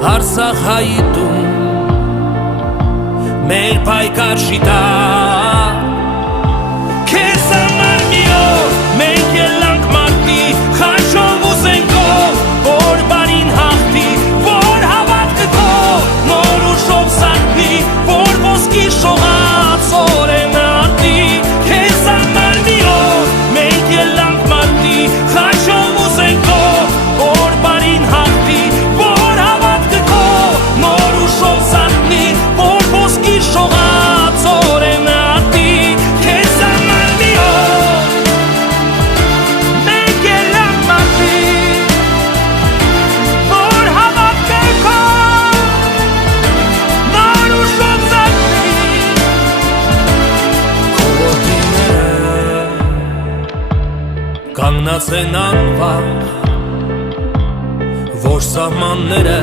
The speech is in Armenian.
Արցախ հայտում մեր պայքար շիտա քեզ համար մի օր մենք ելանք մարտի խաչով ու զենքով որ բարին հաղթի որ հավատքը քո նոր ուժով սարքնի որ ոսկի շողաց օրենը արտի քեզ համար մի օր մենք ելանք մարտի խաչով ու զենքով որ բարին հաղթի որ հավատքը քո նոր ուժով սարքնի որ ոսկի շողաց օրենը արտի քեզ համար մի օր մենք ելանք մարտի որ հավատքը քո նոր ուժով սարքնի քո ոտիները կանգնած են անվախ որ սահմանները